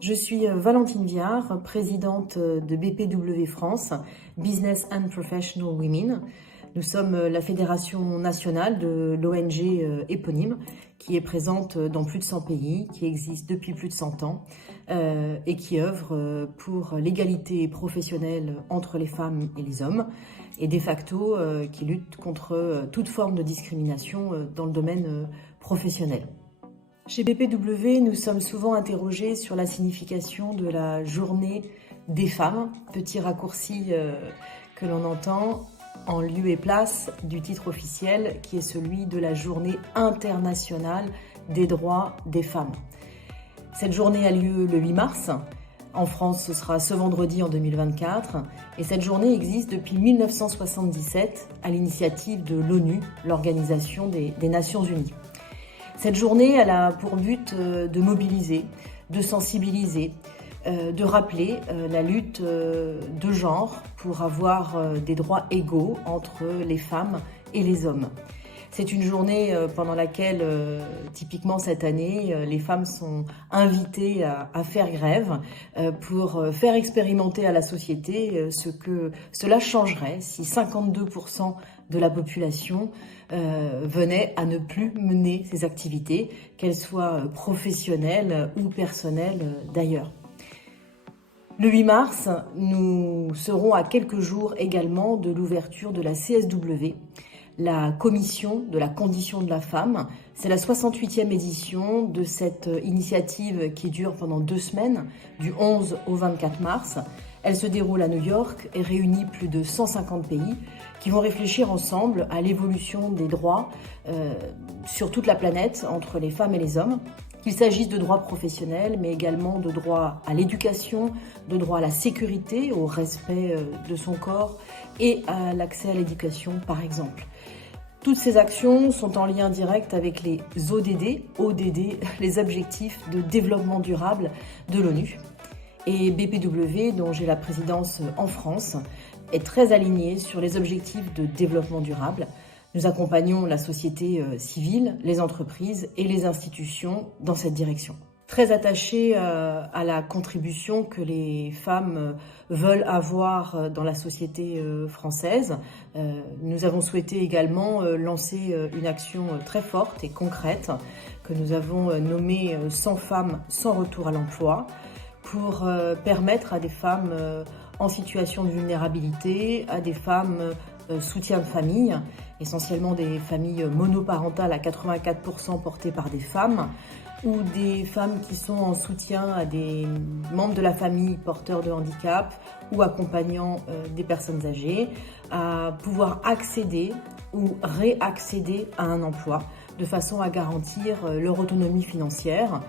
Je suis Valentine Viard, présidente de BPW France, Business and Professional Women. Nous sommes la fédération nationale de l'ONG éponyme qui est présente dans plus de 100 pays, qui existe depuis plus de 100 ans et qui œuvre pour l'égalité professionnelle entre les femmes et les hommes et de facto qui lutte contre toute forme de discrimination dans le domaine professionnel. Chez BPW, nous sommes souvent interrogés sur la signification de la journée des femmes, petit raccourci que l'on entend en lieu et place du titre officiel qui est celui de la journée internationale des droits des femmes. Cette journée a lieu le 8 mars. En France, ce sera ce vendredi en 2024 et cette journée existe depuis 1977 à l'initiative de l'ONU, l'Organisation des Nations Unies. Cette journée, elle a pour but de mobiliser, de sensibiliser, de rappeler la lutte de genre pour avoir des droits égaux entre les femmes et les hommes. C'est une journée pendant laquelle, typiquement cette année, les femmes sont invitées à faire grève pour faire expérimenter à la société ce que cela changerait si 52% de la population venait à ne plus mener ces activités, qu'elles soient professionnelles ou personnelles d'ailleurs. Le 8 mars, nous serons à quelques jours également de l'ouverture de la CSW, la commission de la condition de la femme. C'est la 68e édition de cette initiative qui dure pendant 2 semaines, du 11 au 24 mars. Elle se déroule à New York et réunit plus de 150 pays qui vont réfléchir ensemble à l'évolution des droits sur toute la planète entre les femmes et les hommes, qu'il s'agisse de droits professionnels, mais également de droits à l'éducation, de droits à la sécurité, au respect de son corps et à l'accès à l'éducation, par exemple. Toutes ces actions sont en lien direct avec les ODD, les objectifs de développement durable de l'ONU. Et BPW, dont j'ai la présidence en France, est très aligné sur les objectifs de développement durable. Nous accompagnons la société civile, les entreprises et les institutions dans cette direction. Très attachée à la contribution que les femmes veulent avoir dans la société française, nous avons souhaité également lancer une action très forte et concrète que nous avons nommée « 100 femmes sans retour à l'emploi » pour permettre à des femmes en situation de vulnérabilité, à des femmes soutien de famille, essentiellement des familles monoparentales à 84% portées par des femmes, ou des femmes qui sont en soutien à des membres de la famille porteurs de handicap ou accompagnant des personnes âgées, à pouvoir accéder ou réaccéder à un emploi de façon à garantir leur autonomie financière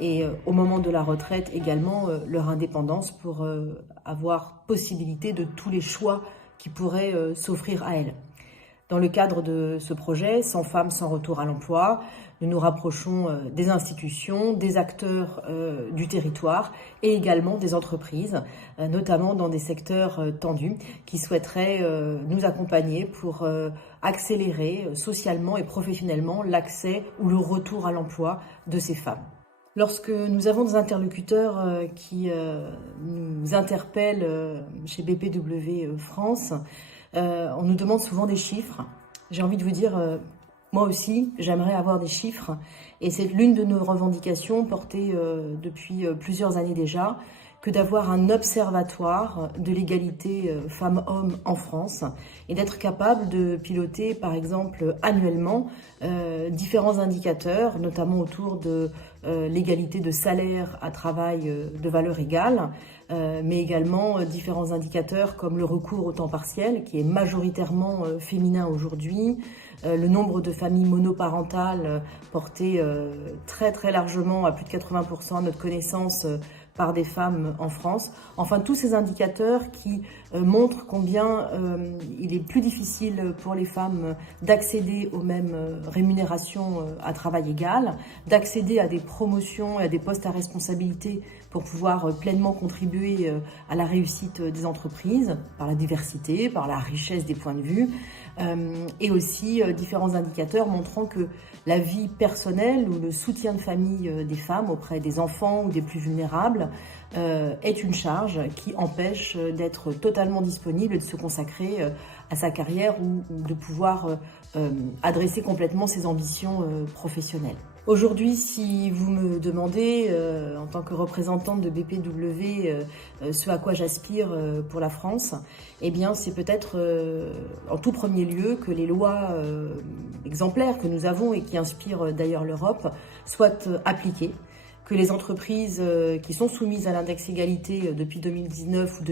et au moment de la retraite également leur indépendance pour avoir possibilité de tous les choix qui pourraient s'offrir à elles. Dans le cadre de ce projet, 100 femmes sans retour à l'emploi, nous nous rapprochons des institutions, des acteurs du territoire et également des entreprises, notamment dans des secteurs tendus, qui souhaiteraient nous accompagner pour accélérer socialement et professionnellement l'accès ou le retour à l'emploi de ces femmes. Lorsque nous avons des interlocuteurs qui nous interpellent chez BPW France, on nous demande souvent des chiffres. J'ai envie de vous dire, moi aussi, j'aimerais avoir des chiffres. Et c'est l'une de nos revendications portées depuis plusieurs années déjà, que d'avoir un observatoire de l'égalité femmes-hommes en France et d'être capable de piloter, par exemple, annuellement différents indicateurs, notamment autour de l'égalité de salaire à travail de valeur égale, mais également différents indicateurs comme le recours au temps partiel, qui est majoritairement féminin aujourd'hui, le nombre de familles monoparentales portées très très largement, à plus de 80% à notre connaissance, par des femmes en France. Enfin, tous ces indicateurs qui montrent combien il est plus difficile pour les femmes d'accéder aux mêmes rémunérations à travail égal, d'accéder à des promotions et à des postes à responsabilité pour pouvoir pleinement contribuer à la réussite des entreprises, par la diversité, par la richesse des points de vue, et aussi différents indicateurs montrant que la vie personnelle ou le soutien de famille des femmes auprès des enfants ou des plus vulnérables est une charge qui empêche d'être totalement disponible et de se consacrer à sa carrière ou de pouvoir adresser complètement ses ambitions professionnelles. Aujourd'hui, si vous me demandez, en tant que représentante de BPW, ce à quoi j'aspire pour la France, eh bien, c'est peut-être en tout premier lieu que les lois exemplaires que nous avons et qui inspirent d'ailleurs l'Europe soient appliquées, que les entreprises qui sont soumises à l'index égalité depuis 2019 ou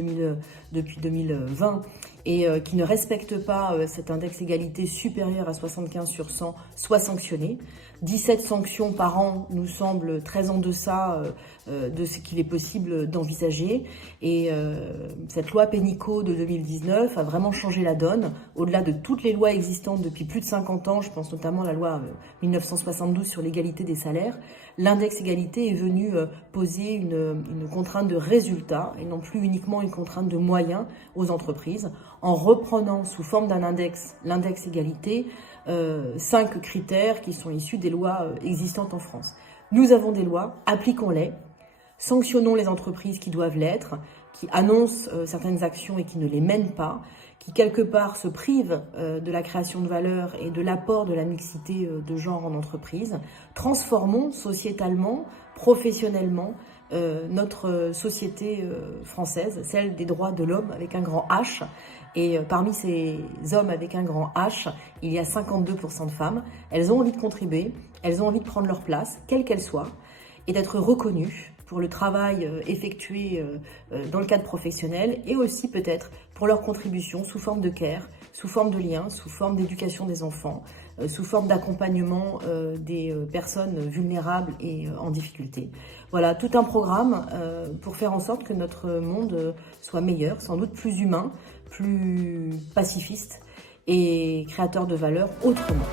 depuis 2020 et qui ne respectent pas cet index égalité supérieur à 75 sur 100 soient sanctionnées. 17 sanctions par an nous semblent très en deçà de ce qu'il est possible d'envisager. Et cette loi Pénicaud de 2019 a vraiment changé la donne. Au-delà de toutes les lois existantes depuis plus de 50 ans, je pense notamment à la loi 1972 sur l'égalité des salaires, l'index égalité est venu poser une contrainte de résultat et non plus uniquement une contrainte de moyens aux entreprises, en reprenant sous forme d'un index, l'index égalité, 5 critères qui sont issus des lois existantes en France. Nous avons des lois, appliquons-les, sanctionnons les entreprises qui doivent l'être, qui annoncent certaines actions et qui ne les mènent pas, qui quelque part se privent de la création de valeur et de l'apport de la mixité de genre en entreprise. Transformons sociétalement, professionnellement, notre société française, celle des droits de l'homme avec un grand H. Et parmi ces hommes avec un grand H, il y a 52% de femmes. Elles ont envie de contribuer, elles ont envie de prendre leur place, quelle qu'elle soit, et d'être reconnues pour le travail effectué dans le cadre professionnel et aussi peut-être pour leur contribution sous forme de care, sous forme de lien, sous forme d'éducation des enfants, sous forme d'accompagnement des personnes vulnérables et en difficulté. Voilà, tout un programme pour faire en sorte que notre monde soit meilleur, sans doute plus humain, plus pacifiste et créateur de valeurs autrement.